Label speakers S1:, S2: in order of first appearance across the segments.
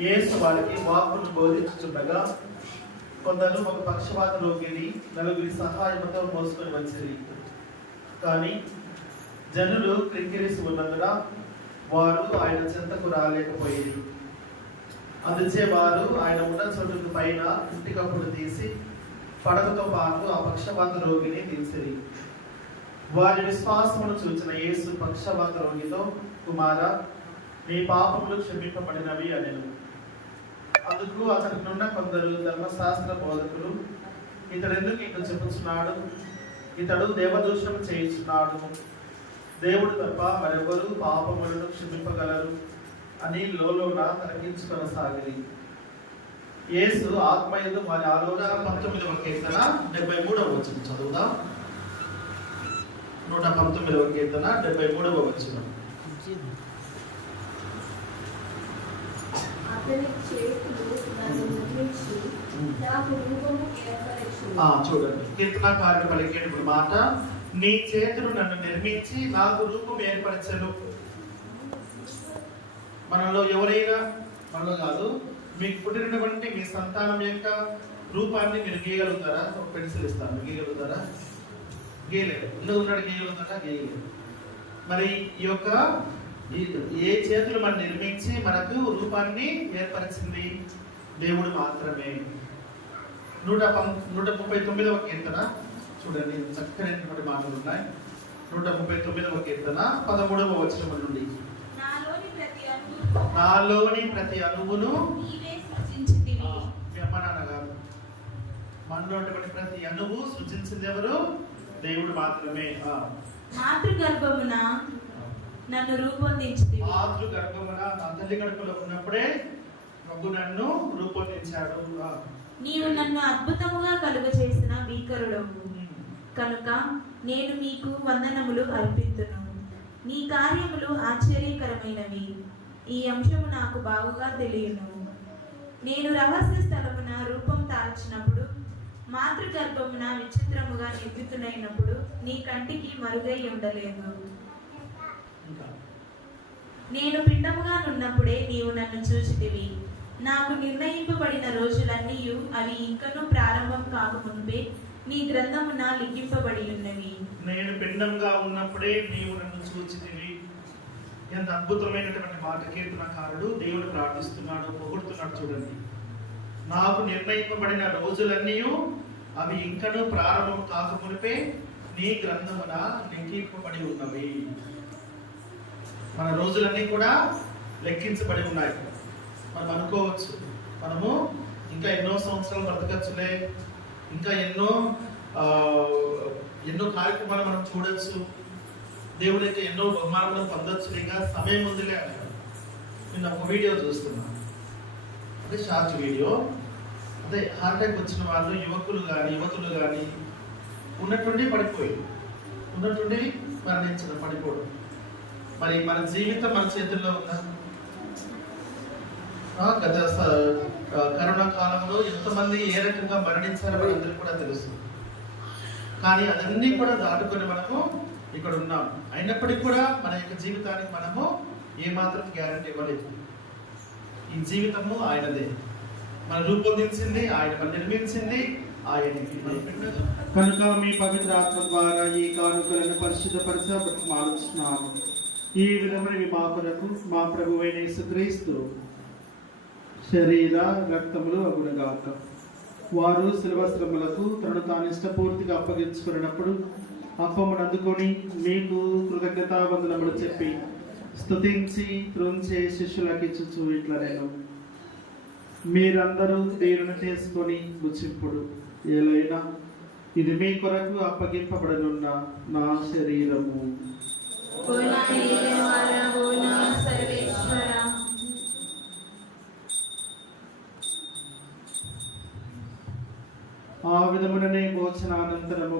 S1: యేసు వారికి వాక్కును బోధించుచుండగా కొందరు ఒక పక్షవాత రోగిని నలుగురి సహాయంతో మోసుకొని వచ్చింది కానీ జనులు క్రింకిరిసి ఉన్నందున వారు ఆయన చెంతకు రాలేకపోయింది అందుచే వారు ఆయన ఉన్న చోటు పైన ఇంటికప్పుడు తీసి పడకతో పాటు ఆ పక్షపాత రోగిని తీసిరి వారి విశ్వాసమును చూచిన యేసు పక్షపాత రోగితో కుమార నీ పాపములు క్షమింపబడినవి అనెను. అందుకు అతడినున్న కొందరు ధర్మశాస్త్ర బోధకులు ఇతడు ఎందుకు ఇంక చెప్పుచున్నాడు? ఇతడు దేవదూషణం చేయుచున్నాడు. దేవుడు తప్ప మరెవరు పాపములను క్షమింపగలరు అని లోలోన తలకించుకొనసాగిరి. యేసు ఆత్మయందు వారి ఆలోచన పంతొమ్మిదవ కీర్తన డెబ్బై మూడవ వచ్చిన చదువుదాం. నూట పంతొమ్మిదవ కీర్తన డెబ్బై మూడవ వచ్చిన
S2: అతని చేతులు నన్ను నిర్మించి నాకు రూపము ఏర్పరచు
S1: ఆ చూడండి. కీర్తనకారుడు పలికేటప్పుడు మాట నీ చేతులు నన్ను నిర్మించి నాకు రూపం ఏర్పరచను. మనలో ఎవరైనా మనలో కాదు మీకు పుట్టినటువంటి మీ సంతానం యొక్క రూపాన్ని మీరు గీయగలుగుతారా? ఒక పెన్సిల్ ఇస్తాను. గీయగలుగుతారా? గీయలేరు ఇందులో ఉన్నాడు గీయగలుగుతారా గీయలేరు మరి ఈ యొక్క ఏ చేతులు మనం నిర్మించి మనకు రూపాన్ని ఏర్పరిచింది? దేవుడు మాత్రమే. నూట నూట ముప్పై తొమ్మిదవ కీర్తన. చూడండి చక్కనైనటువంటి మాటలు ఉన్నాయి. నూట ముప్పై తొమ్మిదవ కీర్తన పదమూడవ వచనం నుండి.
S3: నాలోని ప్రతి
S1: అణువును
S3: నీవే సృజించితివి.
S1: ఆ, మీ అమ్మ నాన్నగారు. మనలో ప్రతి అణువు సృజించింది ఎవరు? దేవుడు మాత్రమే.
S3: మాతృగర్భమున నన్ను రూపొందించితివి
S1: మాతృ గర్భమున నా తల్లి గర్భంలో ఉన్నప్పుడే ప్రభు నన్ను రూపొందించాడు.
S3: నీవు నన్ను అద్భుతముగా కలుగ చేసిన భీకరుడవు. కనుక నేను మీకు వందనములు అర్పితును. నీ కార్యములు ఆశ్చర్యకరమైనవి. ఈ అంశము నాకు బాగుగా తెలియను. నేను రహస్య స్థలమున రూపం తాల్చినప్పుడు మాతృగర్భమున విచిత్రముగా నిర్మితుడైనప్పుడు నీ కంటికి మరుగై ఉండలేదు. నేను పిండముగా నున్నప్పుడే నీవు నన్ను చూచితివి. నాకు నిర్ణయింపబడిన రోజులన్నీ అవి ఇంకనూ ప్రారంభం కాకముందే నీ గ్రంథమున లిఖింపబడి ఉన్నవి
S1: నేను పిండంగా ఉన్నప్పుడే నీవు నన్ను చూచితివి. ఎంత అద్భుతమైనటువంటి మాట కీర్తనకారుడు దేవుడు ప్రార్థిస్తున్నాడు పొగుడుతున్నాడు చూడండి. నాకు నిర్ణయింపబడిన రోజులన్నీ అవి ఇంకనూ ప్రారంభం కాకమునిపే నీ గ్రంథమున లిఖింపబడి ఉన్నవి. మన రోజులన్నీ కూడా లెక్కించబడి ఉన్నాయి. మనం అనుకోవచ్చు. మనము ఇంకా ఎన్నో సంవత్సరాలు బ్రతకచ్చులే. ఇంకా ఎన్నో ఎన్నో కార్యక్రమాలు మనం చూడొచ్చు. దేవుడి యొక్క ఎన్నో బహుమానాలను పొందొచ్చు. ఇంకా సమయం ఉందిలే అంటారు నేను ఒక వీడియో చూస్తున్నాను అదే షార్ట్ వీడియో. అదే హార్ట్ అటాక్ వచ్చిన వాళ్ళు యువకులు కానీ యువతులు కానీ ఉన్నట్టుండి పడిపోయి ఉన్నట్టుండి మరణించడం పడిపోవడం. మరి మన జీవితం మన చేతుల్లో ఉందా గత కరోనా కాలంలో ఎంతమంది ఏ రకంగా మరణించారో మనందరికీ కూడా తెలుసు. కానీ అదన్నీ కూడా దాటుకొని మనము ఇక్కడ ఉన్నాం. అయినప్పటికీ కూడా మన యొక్క జీవితానికి మనము ఏమాత్రం గ్యారంటీ ఇవ్వలేదు. ఈ జీవితము ఆయనదే. మన రూపొందించింది ఆయన మన నిర్మించింది ఆయనకి కనుక మీ పవిత్ర ఆత్మ ద్వారా ఈ కానుకలను పరిశుద్ధపరచబడి మాలుస్తున్నాము ఈ విధమైన మాపులకు మా ప్రభు అయిన యేసుక్రీస్తు శరీర రక్తములు అగుణగాక వారు శిలవస్త్రములకు తనను తాను ఇష్టపూర్తిగా అప్పగించుకున్నప్పుడు అప్పమును అందుకొని మీకు కృతజ్ఞతావందనములు చెప్పి స్తుతించి త్రుంచే శిష్యులకి ఇచ్చుచు ఇట్లా నేను. మీరందరూ తీరును చేసుకొని భుజింపుడు ఏలైనా ఇది మీ కొరకు అప్పగింపబడనున్న నా శరీరము.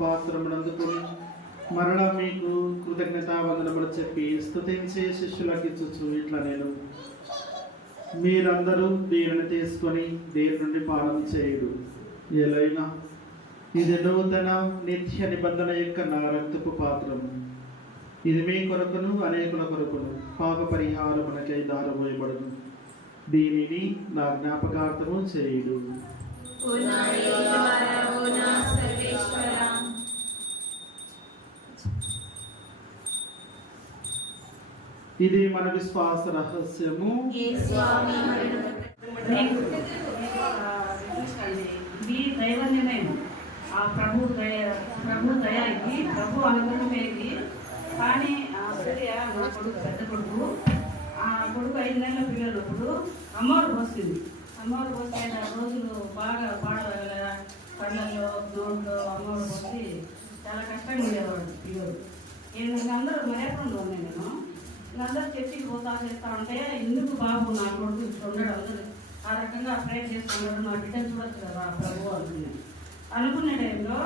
S1: పాత్రమునందు పాత్రమునందుకొని మరణ మీకు కృతజ్ఞతా వందనములు చెప్పి స్థుతించే శిష్యులకు ఇచ్చుచు ఇట్లా నేను మీరందరూ దీనిని తీసుకొని దీని నుండి పాలన చేయుడు. ఎలైనా ఇది నూతన నిత్య నిబంధన యొక్క నా రక్తపు పాత్రము ఇది మీ కొరకును అనేకుల కొరకును పాప పరిహారమునకై దారబోయబడును దీనిని నా జ్ఞాపకార్థము చేయుడు. ఇది మన విశ్వాస రహస్యము.
S3: ఏ స్వామి మరణము
S4: ఆ ప్రభు దయ ప్రభు దయ ఇది ప్రభు అనుగ్రహమేది కానీ ఆ సూర్య నా కొడుకు పెద్ద కొడుకు. ఆ కొడుకు ఐదు నెలల పిల్లలప్పుడు అమ్మవారు పోస్తుంది అమ్మవారు పోస్తే ఆ రోజులు బాగా పాడ కళ్ళల్లో నోట్లో అమ్మవారు పోసి చాలా కష్టంగా ఉండేవాడు పిల్లలు. నేను అందరూ మర్యాదలో అందరు చెప్పి చర్చికి పోతా చేస్తా ఉంటే ఎందుకు బాబు నా కొడుకు ఇప్పుడు ఉన్నాడు? అందరూ ఆ రకంగా ప్రేర్ చేసుకున్నాడు నా బిడ్డను చూడొచ్చు కదా ప్రభు అనుకున్నాను అనుకున్న టైంలో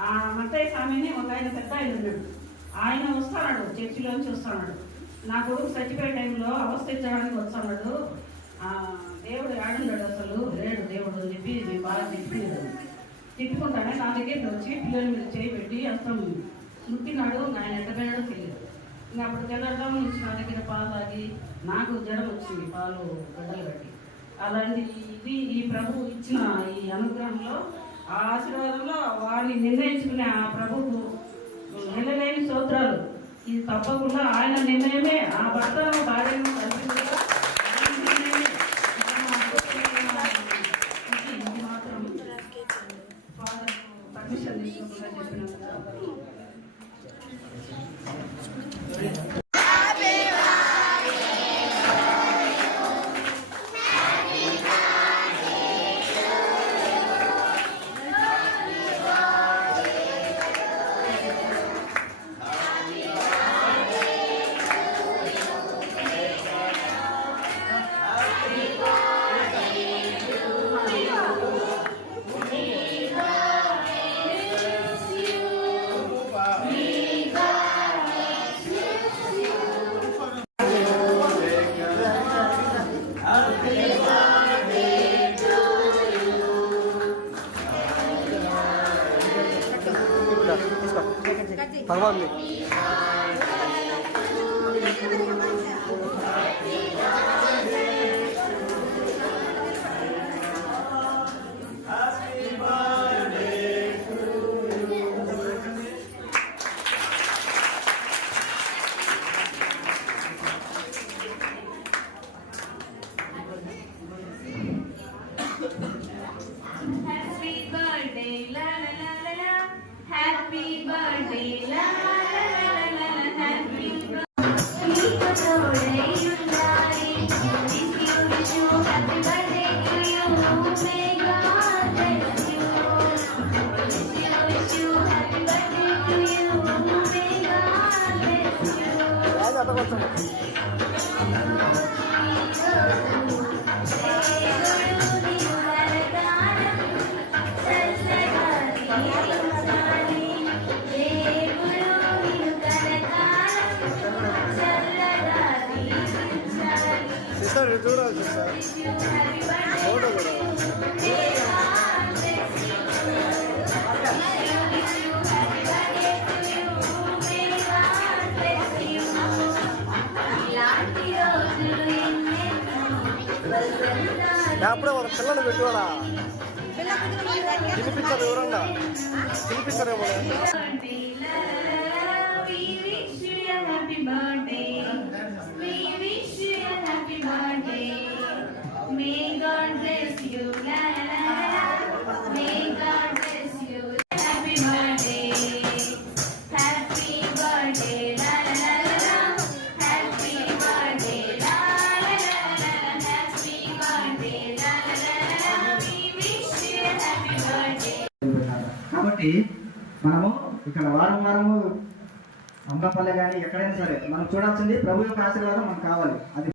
S4: ఆ మత్తయ్య స్వామిని ఒక ఆయన పెద్ద ఆయన ఉన్నాడు. ఆయన వస్తాడు చర్చిలోంచి వస్తున్నాడు నా కొడుకు చచ్చిపోయే టైంలో అవస్థించడానికి ఇచ్చడానికి వస్తున్నాడు దేవుడు ఆడున్నాడు అసలు. లేడు దేవుడు అని చెప్పి నేను బాగా తిప్పినాడు. తిప్పుకుంటానే నా దగ్గరికి వచ్చి పిల్లల మీద చేయి పెట్టి అస్తం. ముట్టినాడు ఆయన ఎట్టపోయాడో తెలియదు. ఇంకా అప్పుడు తెల్లడం నుంచి నా దగ్గర పాలు తాగి నాకు జ్వరం వచ్చింది పాలు గడ్డలు కట్టి అలాంటి ఇది ఈ ప్రభు ఇచ్చిన ఈ అనుగ్రహంలో ఆ ఆశీర్వాదంలో వారిని నిర్ణయించుకునే ఆ ప్రభువు వెళ్ళలేని సూత్రాలు ఇది తప్పకుండా ఆయన నిర్ణయమే. ఆ భర్తను భార్యను కల్పించగా
S5: భగవాన్
S3: foto.
S5: అప్పుడే వాళ్ళ పిల్లలు పెట్టుకోడా తినిపించారు ఎవరన్నా? తినిపించారేమో
S6: కాబట్టి మనము ఇక్కడ వారం వారము అంబపల్లె కానీ ఎక్కడైనా సరే మనం చూడాల్సింది ప్రభు యొక్క ఆశీర్వాదం మనకు కావాలి. అది